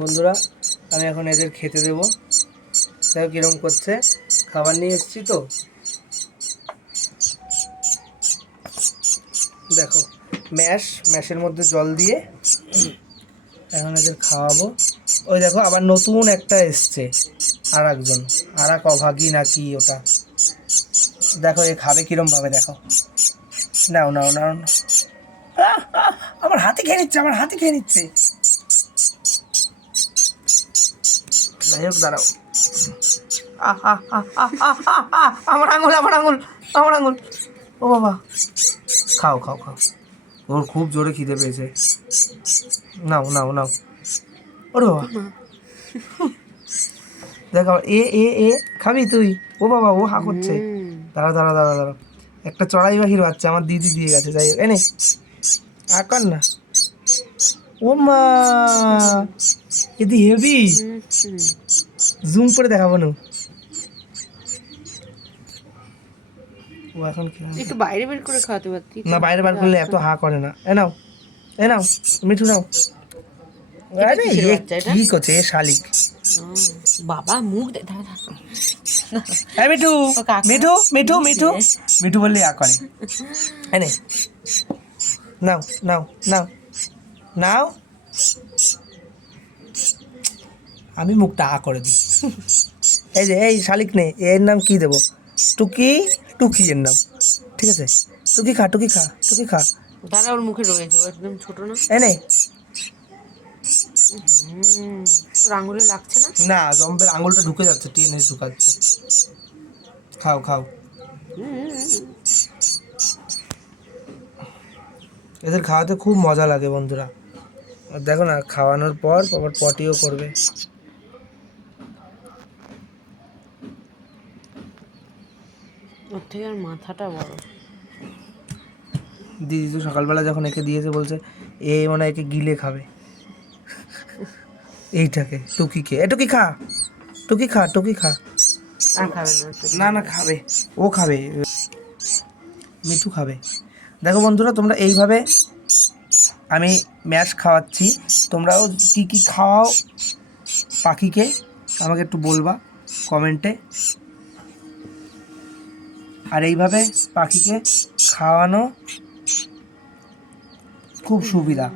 বন্ধুরা আমি এখন এদের খেতে দেবো। দেখো কিরম করছে, খাবার নিয়ে এসেছি তো। দেখো ম্যাশের মধ্যে জল দিয়ে এখন এদের খাওয়াবো। ওই দেখো আবার নতুন একটা এসছে, আর একজন, আর এক অভাগী নাকি ওটা। দেখো এ খাবে কিরম ভাবে, দেখো। নাও নাও নাও, আমার হাতে খেয়ে নিচ্ছে, আমার হাতে খেয়ে নিচ্ছে। যাই হোক দাঁড়াও, আমার আঙুল, আমার আঙুল, আমার আঙুল। ও বাবা, খাও খাও খাও, ওর খুব জোরে খিদে পেয়েছে। নাও নাও নাও, ওরে বাবা। দেখ এ এ এ খাবি তুই? ও বাবা, ও হা করছে। দাঁড়া দাঁড়া দাঁড়া দাঁড়া, একটা চড়াই পাখির বাচ্চা আমার দিদি দিয়ে গেছে। যাই হোক এনে আর কর না। ও মা, এদি হেভি, জুম করে দেখাবো না। ও এখন একটু বাইরে বের করে খাওয়াতে পারতি না, বাইরে বার করলে এত হা করে না। এ নাও, এ নাও, মিঠু নাও। আরে কি করছে এ শালিক? বাবা মুখ মিঠু মিঠু মিঠু মিঠু মিঠু বললে আ করে। এনে নাও নাও নাও নাও, আমি মুখটা আ করে দিই। এই যে এই শালিক নে, এর নাম কি দেবো? টুকি, টুকি এর নাম, ঠিক আছে? টুকি খা, টুকি খা, টুকি খা। দাঁড়া, ওর মুখে রয়েছে, ও একদম ছোট না। এনে তোর আঙুলে লাগছে না? না, জম্বের আঙুলটা ঢুকে যাচ্ছে, টেনে ঢুকাচ্ছে। খাও খাও, এদের খাওয়াতে খুব মজা লাগে বন্ধুরা। দেখো না, খাওয়ানোর পর আবার পটিও করবে। ওর থেকে আর মাথাটা বড়। দিদি তো সকালবেলা যখন একে দিয়েছে বলছে এ মানে একে গিলে খাবে, এইটাকে টুকিকে। এ টুকি খা, টুকি খা, টুকি খা। আর খাবে না না খাবে, ও খাবে, মিঠু খাবে। দেখো বন্ধুরা, তোমরা এইভাবে আমি ম্যাশ খাওয়াচ্ছি, তোমরাও কি কি খাওয়াও পাখিকে আমাকে একটু বলবা কমেন্টে। আর এইভাবে পাখিকে খাওয়ানো খুব সুবিধা,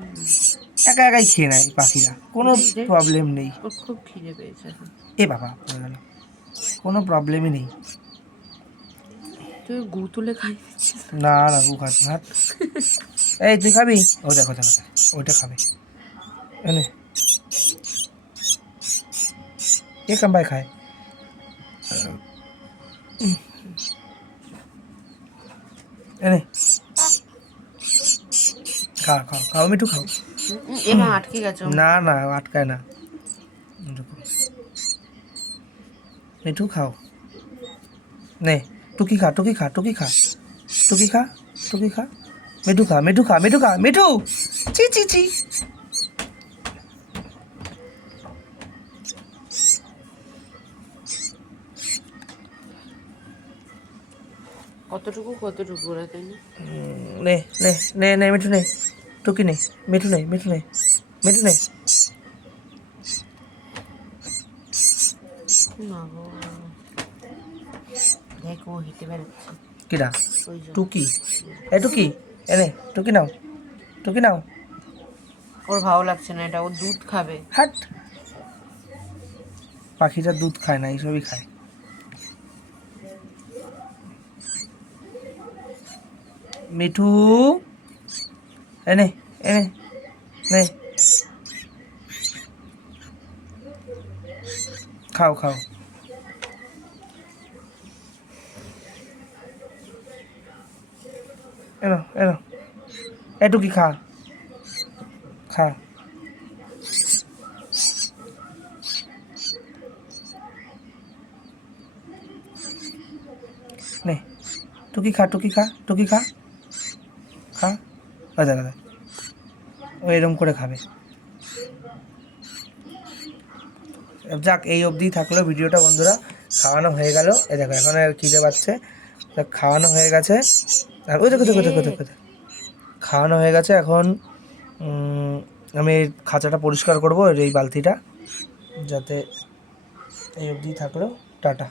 একা একাই খেয়ে নেয় পাখিরা, কোনো প্রবলেম নেই। খুব খিদে পেয়েছে। এ বাবা পড়ে গেল, কোনো প্রবলেমই নেই। তুই গু তুলে খাই? না না, গু খাচ্ছি না। এই তুই খাবি? ও দেখো দেখো, ওইটা খাবে। এনে এ কাম্বাই খায়। এনে খাও খাও খাও, মিঠু খাও। এবার আটকে গেছে। না না, আটকায় না, মিঠু খাও। নে টুকি খা, টুকি খা, টুকি খা, টুকি খা, টুকি খা। মিঠু খা, মিঠু খা, মিঠু খা, মিঠু। চি চি চি। কতটুকু কতটুকু ওরা, তাই না? নে নে নে নে মিঠু নে, টুকি নে, মিঠু নে, মিঠু নে, মিঠু নে। না গো, দেখ ও হেঁটে বেড়াচ্ছে। কিরা? টুকি, এ টুকি, এনে টুকি নাও, টুকি নাও। ওর ভালো লাগছে না এটা, ও দুধ খাবে। হাট, পাখিটা দুধ খায় না, এইসবই খায়। মিঠু এনে, এনে নে, খাও খাও। এনো এনো, এটুকি খা, খা। নে টুকি খা, টুকি খা, টুকি খা, খা। আচ্ছা দাদা, ও এরম করে খাবে। যাক, এই অবধি থাকলো ভিডিওটা বন্ধুরা। খাওয়ানো হয়ে গেল, এ দেখো এখন আর খিদে পাচ্ছে, খাওয়ানো হয়ে গেছে। আর ওই দেখো দেখো দেখো দেখো, খাওয়ানো হয়ে গেছে। এখন আমি এই খাঁচাটা পরিষ্কার করবো, এই বালতিটা, যাতে এই অবধি থাকলো। টাটা।